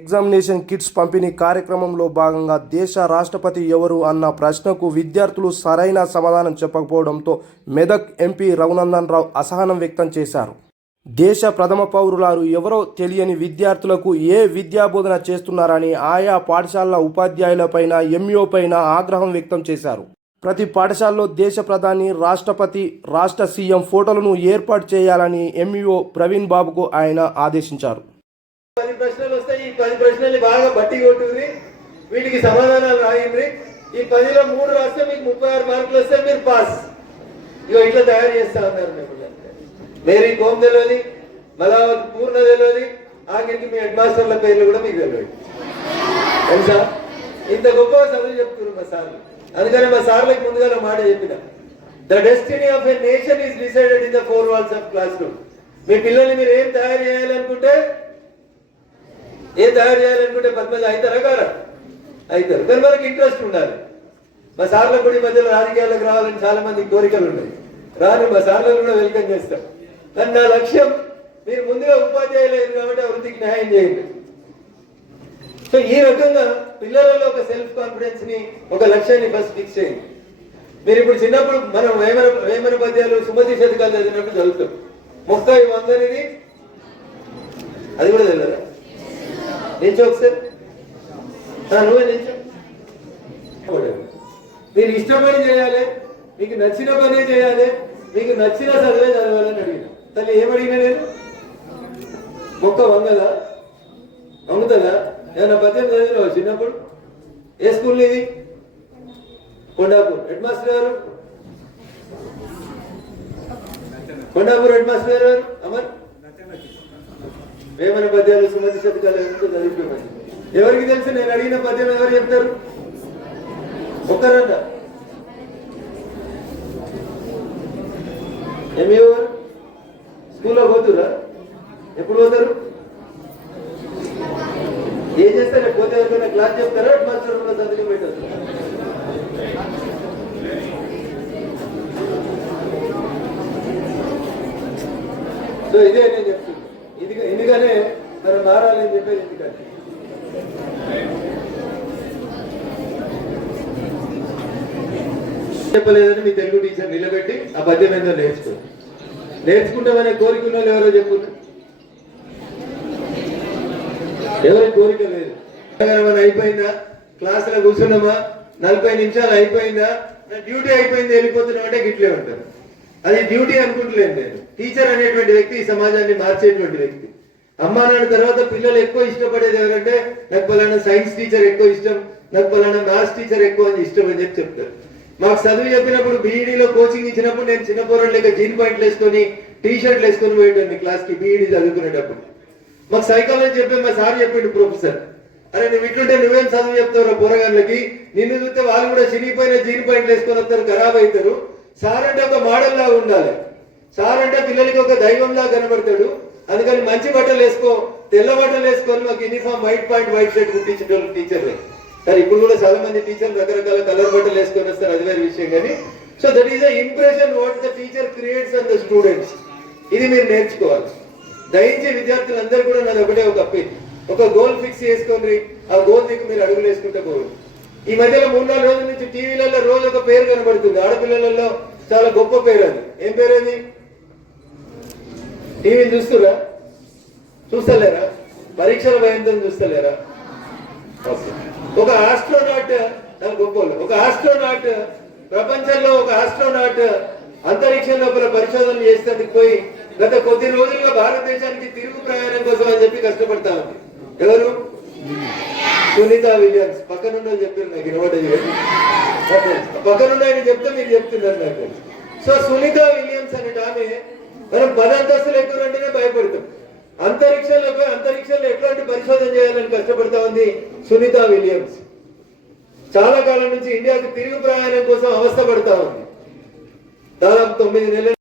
Examination kits పంపిణీ కార్యక్రమంలో భాగంగా దేశ రాష్ట్రపతి ఎవరు అన్న ప్రశ్నకు విద్యార్థులు సరైన సమాధానం చెప్పకపోవడంతో మెదక్ ఎంపీ రఘునందన్ రావు అసహనం వ్యక్తం చేశారు. దేశ ప్రథమ పౌరులారు ఎవరో తెలియని విద్యార్థులకు ఏ విద్యాబోధన చేస్తున్నారని ఆయా పాఠశాలల ఉపాధ్యాయులపైన ఎంఈఓ పైన ఆగ్రహం వ్యక్తం చేశారు. ప్రతి పాఠశాలలో దేశ ప్రధాని, రాష్ట్రపతి, రాష్ట్ర సీఎం ఫోటోలను ఏర్పాటు చేయాలని ఎంఈఓ ప్రవీణ్ బాబుకు ఆయన ఆదేశించారు. 10 ప్రశ్నలు వస్తాయి. ఈ 10 ప్రశ్నల్ని బాగా బట్టి కొట్టుకుని వీటికి సమాధానాలు రాయండి. ఈ 10లో 3 రాస్తే మీకు 36 మార్కులు వస్తే మీరు పాస్. ఇగో ఇట్లా తయారు చేస్తా ఉన్నారు. మేరీ కోమ్ తెలియదు, మలావత్ పూర్ణ తెలియదు, ఆఖరికి మీ హెడ్ మాస్టర్ల పేర్లు కూడా మీకు తెలియదు. తెలుసా? ఇంత గొప్ప చదువు చెప్తున్నారు మా సార్లు. అందుకని మా సార్లకు ముందుగా మాట చెప్పిన, the destiny of a nation is decided in the 4 walls of classroom. మీ పిల్లల్ని మీరు ఏం తయారు చేయాలనుకుంటే పద్మజ అవుతారా కారా? అవుతారు. కానీ మనకి ఇంట్రెస్ట్ ఉండాలి. మా సార్లకు కూడా ఈ మధ్యలో రాజకీయాలకు రావాలని చాలా మంది కోరికలు ఉన్నాయి. రాని మా సార్లను కూడా వెల్కమ్ చేస్తాం. కానీ నా లక్ష్యం మీరు ముందుగా ఉపాధ్యాయులు అయింది కాబట్టి ఆ వృత్తికి న్యాయం చేయండి. సో ఈ రకంగా పిల్లలలో ఒక సెల్ఫ్ కాన్ఫిడెన్స్ ని, ఒక లక్ష్యాన్ని ఫస్ట్ ఫిక్స్ చేయండి. మీరు ఇప్పుడు చిన్నప్పుడు మనం వేమన పద్యాలు, సుమతి శతకాలు చదివినప్పుడు చదువుతాం. 30 వందనిది అది కూడా తెలియదా? నిల్చో ఒకసారి, నువ్వే నిల్చో. మీరు ఇష్టపడి చేయాలి, మీకు నచ్చిన పనే చేయాలి, మీకు నచ్చిన చదివే చదవాలని అడిగిన తల్లి ఏమడిగినా నేను మొక్క వంగదా, వంగుతుందా? ఏమన్నా పద్యం చదివినావు చిన్నప్పుడు? ఏ స్కూల్ ఇది? కొండాపూర్. హెడ్ మాస్టర్ గారు కొండాపూర్ హెడ్ మాస్టర్ గారు అమర్ వేమన పద్యాలు, సుమతి శతకాలు చదివిపోయి ఎవరికి తెలుసు? నేను అడిగిన పద్యం ఎవరు చెప్తారు? ఒక్కరంట. ఏమేవారు స్కూల్లో పోతురా? ఎప్పుడు పోతారు? ఏం చేస్తారు? పోతే ఎవరికైనా క్లాస్ చెప్తారా? హెడ్ మాస్టర్ కూడా చదివి పెట్టారు. సో ఇదే నేను చెప్తున్నాను. ఎందుకనే మనం మారాలని చెప్పేది. ఎందుకంటే చెప్పలేదని మీ తెలుగు టీచర్ నిలబెట్టి ఆ పద్యం ఏందో నేర్చుకుంటామనే కోరిక ఉన్న ఎవరో చెప్పుకున్నా? ఎవరి కోరిక లేదు. అయిపోయిందా? క్లాసులో కూర్చున్నామా? 40 నిమిషాలు అయిపోయిందా? డ్యూటీ అయిపోయింది వెళ్ళిపోతున్నాం అంటే గిట్లే ఉంటారు. అది డ్యూటీ అనుకుంటలేదు నేను. టీచర్ అనేటువంటి వ్యక్తి ఈ సమాజాన్ని మార్చేటువంటి వ్యక్తి. అమ్మా నాన్న తర్వాత పిల్లలు ఎక్కువ ఇష్టపడేది ఎవరంటే, నాకు పలానా సైన్స్ టీచర్ ఎక్కువ ఇష్టం, నాకు పలానా మ్యాథ్స్ టీచర్ ఎక్కువ అని ఇష్టం అని చెప్పి చెప్తారు. మాకు చదువు చెప్పినప్పుడు బీఈడీలో కోచింగ్ ఇచ్చినప్పుడు నేను చిన్న పోరాడు లేక జీన్ పాయింట్లు వేసుకొని, టీ షర్ట్లు వేసుకొని పోయేటండి క్లాస్కి బీఈడీ చదువుకునేటప్పుడు. మాకు సైకాలజీ చెప్పే మా సార్ చెప్పిండు ప్రొఫెసర్, అరే నువ్వు ఇట్లుంటే నువ్వేం చదువు చెప్తావు పోరగాళ్ళకి, నిన్ను చూస్తే వాళ్ళు కూడా చినిగిపోయిన జీన్ పాయింట్లు వేసుకొని వస్తారు, ఖరాబ్ అవుతారు. సార్ అంటే ఒక మోడల్ లాగా ఉండాలి. సార్ అంటే పిల్లలకి ఒక దైవంలా కనబడతాడు. అందుకని మంచి బట్టలు వేసుకో, తెల్ల బట్టలు వేసుకొని మాకు uniform white point white shirt కుట్టించే టీచర్లే. సరే ఇప్పుడు కూడా చాలా మంది టీచర్లు రకరకాల కలర్ బట్టలు వేసుకొని వస్తారు, అది వేరే విషయం. కానీ so that is the impression what the teacher creates on the students. ఇది మీరు నేర్చుకోవాలి. దయించి విద్యార్థులందరూ కూడా నాది ఒకటే ఒక అప్పీల్, ఒక గోల్ ఫిక్స్ చేసుకొని ఆ గోల్ దిక్కు మీరు అడుగులు వేసుకుంటే పోదు. ఈ మధ్యలో 3-4 రోజుల నుంచి టీవీలలో రోజు ఒక పేరు కనబడుతుంది. ఆడపిల్లలలో చాలా గొప్ప పేరు. అది ఏం పేరు? అది టీవీని చూస్తురా? చూస్తలేరా? పరీక్షల భయంతో చూస్తలేరా? ఒక ఆస్ట్రోనాట్, చాలా గొప్ప ఒక ఆస్ట్రోనాట్, ప్రపంచంలో ఒక ఆస్ట్రోనాట్ అంతరిక్షం లోపల పరిశోధన చేసేందుకు పోయి గత కొద్ది రోజులుగా భారతదేశానికి తిరుగు ప్రయాణం కోసం అని చెప్పి కష్టపడతా ఉంది. ఎవరు? సునీత విలియమ్స్. పక్కనున్న చెప్పారు, నాకు వినబడ్డది. పక్కనున్న ఆయన చెప్తే మీరు చెప్తున్నారు నాకు. సో సునీత విలియమ్స్ అనే ఆమె, మనం 10 అంతస్తులు ఎక్కువ అంటేనే భయపడతాం. అంతరిక్షంలో ఎట్లాంటి పరిశోధన చేయాలని కష్టపడతా ఉంది సునీత విలియమ్స్. చాలా కాలం నుంచి ఇండియాకు తిరుగు ప్రయాణం కోసం అవస్థ పడతా ఉంది. దాదాపు 9 నెలలు